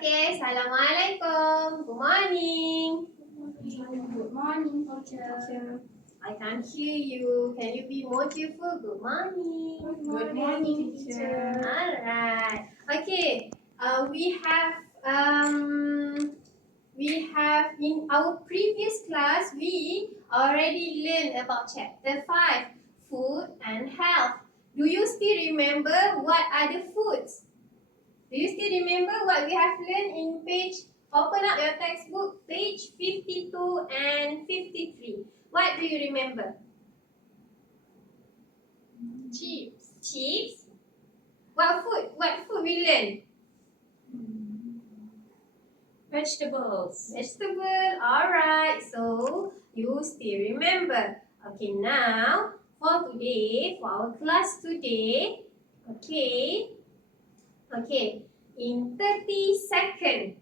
Okay, Assalamualaikum. Good morning. Good morning, teacher. I can't hear you. Can you be more cheerful? Good morning. Good morning, teacher. Alright. Okay. We have in our previous class we already learned about chapter 5, food and health. Do you still remember what are the foods? Do you still remember what we have learned in page? Open up your textbook, page 52 and 53. What do you remember? Chips. Chips. What food? What food we learn? Vegetables. Vegetable. Alright. So you still remember. Okay, now for today, for our class today, okay, in 30 seconds,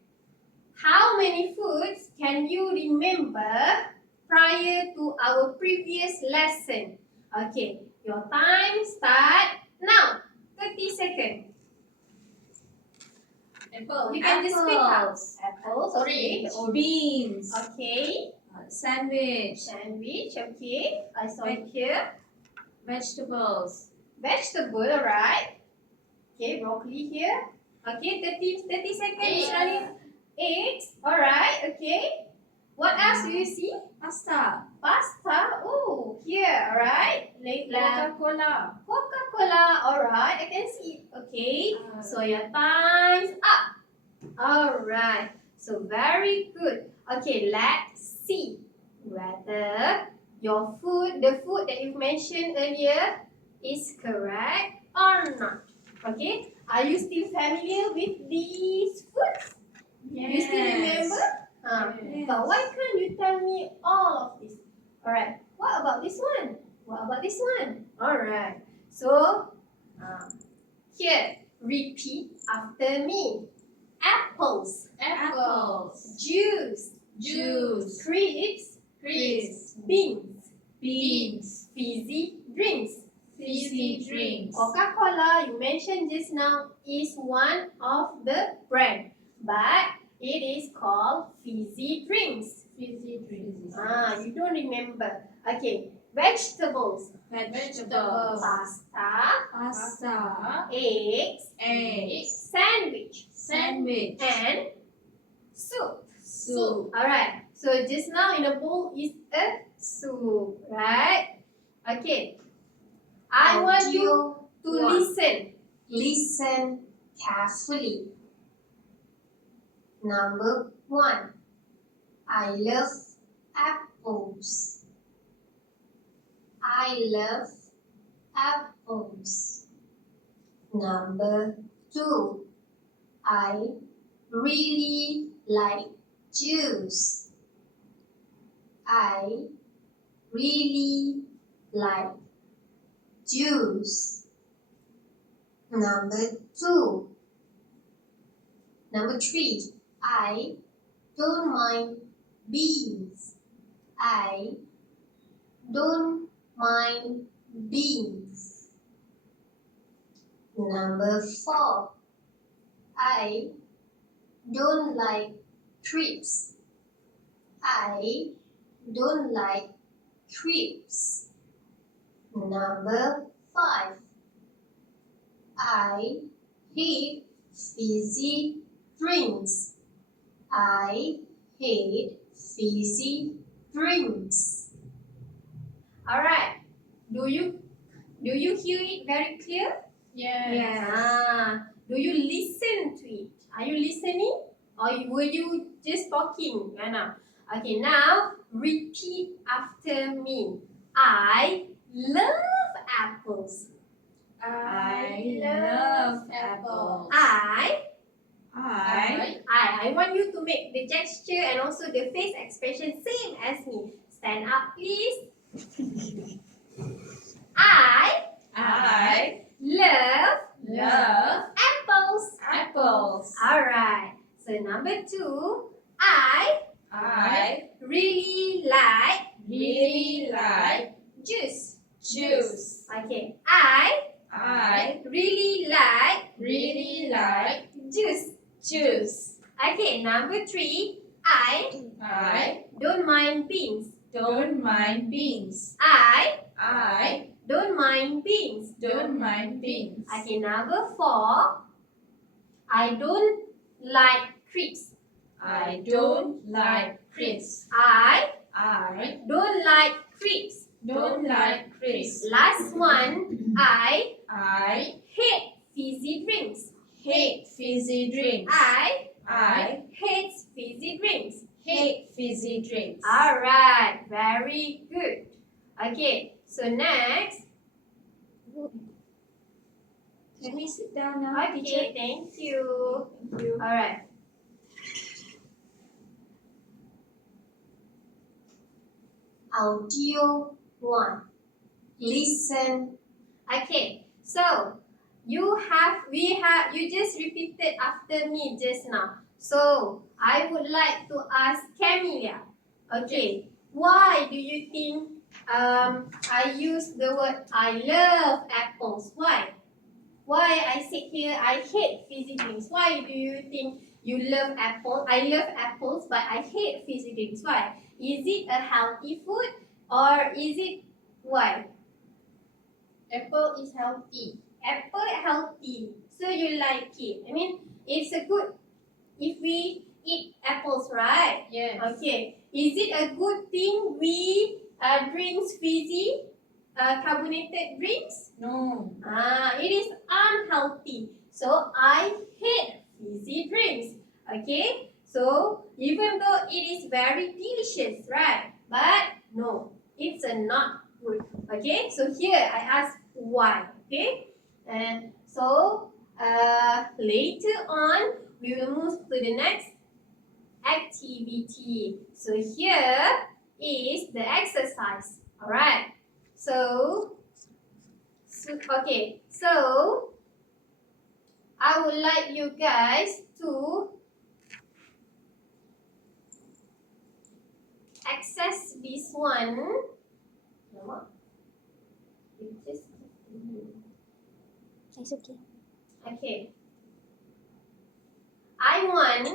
how many foods can you remember prior to our previous lesson? Okay, your time start now. 30 seconds. Apple. You can just speak out. Apples, Orange. okay. Beans. Okay. Sandwich. Sandwich, okay. I saw it here. Vegetables. Vegetable, alright. Okay, broccoli here. Okay, 30 seconds running. Eggs, alright, okay. What else do you see? Pasta. Pasta, oh, here, alright. Coca-Cola. Coca-Cola, alright, I can see it. Okay, so your time's up. Alright, so very good. Okay, let's see whether your food, the food that you mentioned earlier, is correct or not. Okay, are you still familiar with these foods? You still remember? Yes. But why can't you tell me all of this? Alright, what about this one? What about this one? Alright, so here, repeat after me. Apples, Apples. juice, Juice. crisps, Crisps. beans, Beans. fizzy drinks. Fizzy drinks. Coca-Cola, you mentioned just now, is one of the brand, but it is called fizzy drinks. Fizzy drinks. You don't remember. Okay, vegetables, Vegetables. pasta, Pasta. eggs, Eggs. sandwich, Sandwich. and soup. Soup. Alright, so just now in the bowl is a soup, right? Okay, I want you to listen. Listen carefully. Number 1. I love apples. I love apples. Number 2. I really like juice. I really like juice. Number 3. I don't mind beans. I don't mind beans. Number 4. I don't like crisps. I don't like crisps. Number 5. I hate fizzy drinks. I hate fizzy drinks. Alright. Do you hear it very clear? Yes. Do you listen to it? Are you listening? Or were you just talking? Okay, now repeat after me. I love apples. I love apples. I want you to make the gesture and also the face expression same as me. Stand up, please. I love apples. Apples. Alright. So number 2, I really like juice. Juice. Okay. I I really like really like juice. juice. Okay, number 3. I I don't mind beans. don't mind beans. I I don't mind beans. don't mind beans. Okay, number 4. I don't like crisps. I don't like crisps. I I don't like crisps. don't like crisps. Last one. I I hate fizzy drinks. hate fizzy drinks. I I hate fizzy drinks. hate fizzy drinks. Alright, very good. Okay, so next. Let me sit down now, Okay, teacher. thank you. Thank you. Alright. Audio 1. Listen. Okay, so you just repeated after me just now. So I would like to ask Camilla. Okay, why do you think I use the word I love apples? Why? Why I sit here I hate fizzy drinks? Why do you think you love apple? I love apples but I hate fizzy drinks. Why? Is it a healthy food or is it why? Apple is healthy. Apple healthy, so you like it. I mean, it's a good if we eat apples, right? Yes. Okay. Is it a good thing we drink fizzy carbonated drinks? No. It is unhealthy. So I hate fizzy drinks. Okay. So even though it is very delicious, right? But no, it's not good. Okay. So here I ask why. Okay. And so later on we will move to the next activity. So here is the exercise. All right. So okay. So I would like you guys to access this one. It's okay. Okay. I want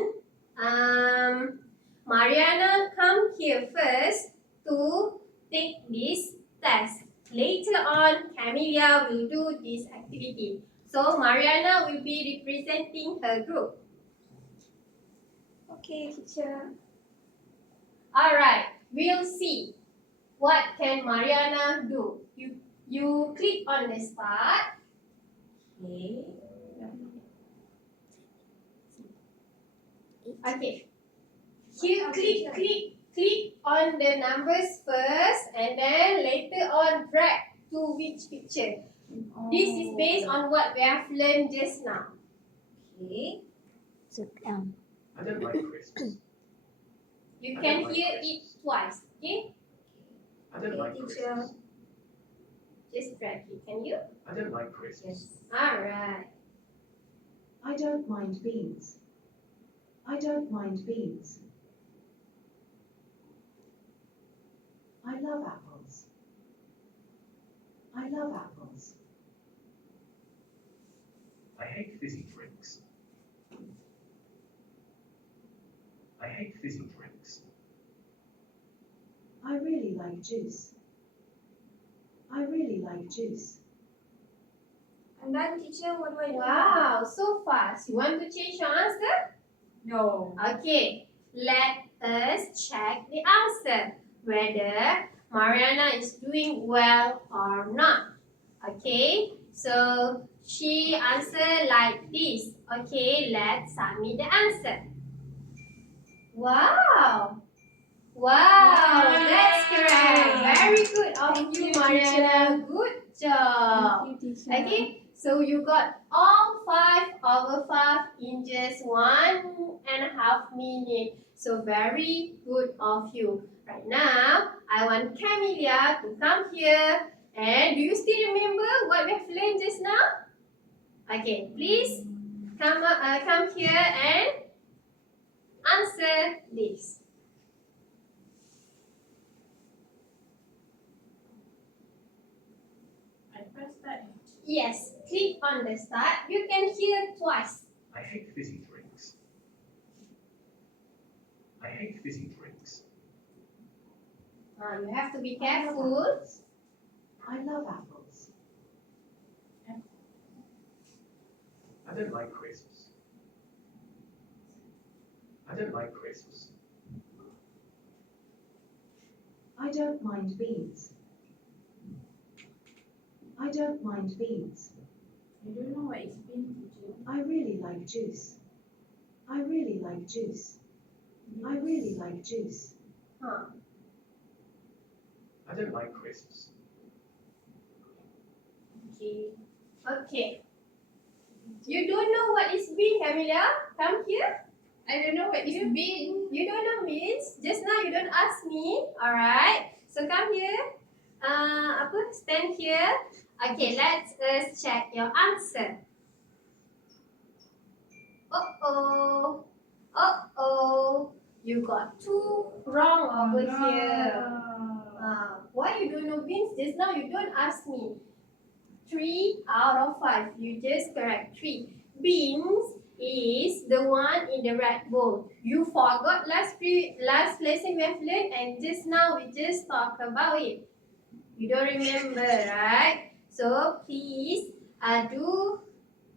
Mariana come here first to take this test. Later on, Camilla will do this activity. So Mariana will be representing her group. Okay, teacher. Alright, we'll see. What can Mariana do? You click on the start. Okay. Okay. You click on the numbers first and then later on drag to which picture. This is based on what we have learned just now. Okay. So, I don't like crisps. You can hear it twice. Okay? I don't like teacher. crisps. Just drag it. Can you? I don't like crisps. Yes. Alright. I don't mind beans. I don't mind beans. I love apples. I love apples. I hate fizzy drinks. I hate fizzy drinks. I really like juice. I really like juice. I'm done, teacher. What do I do? Wow, so fast. You want to change your answer? No. Okay, let us check the answer. Whether Mariana is doing well or not. Okay, so she answered like this. Okay, let's submit the answer. Wow. Wow, that's correct. Very good of Thank you, you, Mariana. Good job. Thank you, teacher. Okay, so you got all 5/5 in just 1.5 minutes. So very good of you. Right now, I want Camilla to come here. And do you still remember what we have learned just now? Okay, please come here and answer this. I press that. Yes, click on the start. You can hear twice. I hate fizzy drinks. I hate fizzy drinks. You have to be I love careful. apples. I love apples. I don't like crisps. I don't like crisps. I don't mind beans. I don't mind beans. I don't know what is bean, teacher. I really like juice. I really like juice. I really like juice. Huh. I don't like crisps. Okay. Okay. You don't know what is bean, Camilla? Come here. I don't know what is bean. You don't know beans? Just now you don't ask me. Alright. So come here. Stand here. Okay, let's check your answer. Uh-oh. Uh-oh. You got 2 wrong over here. Why you don't know beans? Just now you don't ask me. 3 out of 5. You just correct 3. Beans is the one in the red bowl. You forgot last lesson we have learned and just now we just talked about it. You don't remember, right? So please do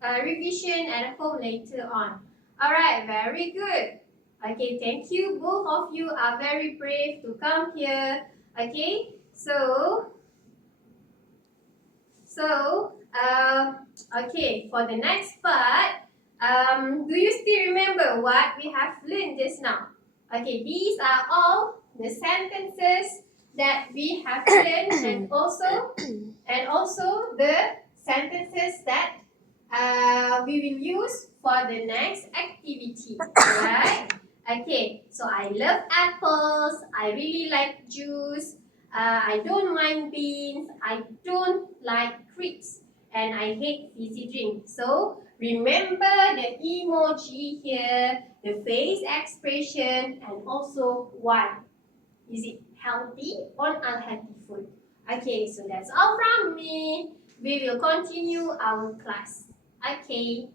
a revision at home later on. Alright, very good. Okay, thank you. Both of you are very brave to come here. Okay, okay, for the next part, do you still remember what we have learned just now? Okay, these are all the sentences that we have learned and also the sentences that we will use for the next activity, right? Okay, so I love apples, I really like juice, I don't mind beans, I don't like crisps, and I hate fizzy drinks. So remember the emoji here, the face expression, and also why. Is it healthy or unhealthy food? Okay, so that's all from me. We will continue our class. Okay.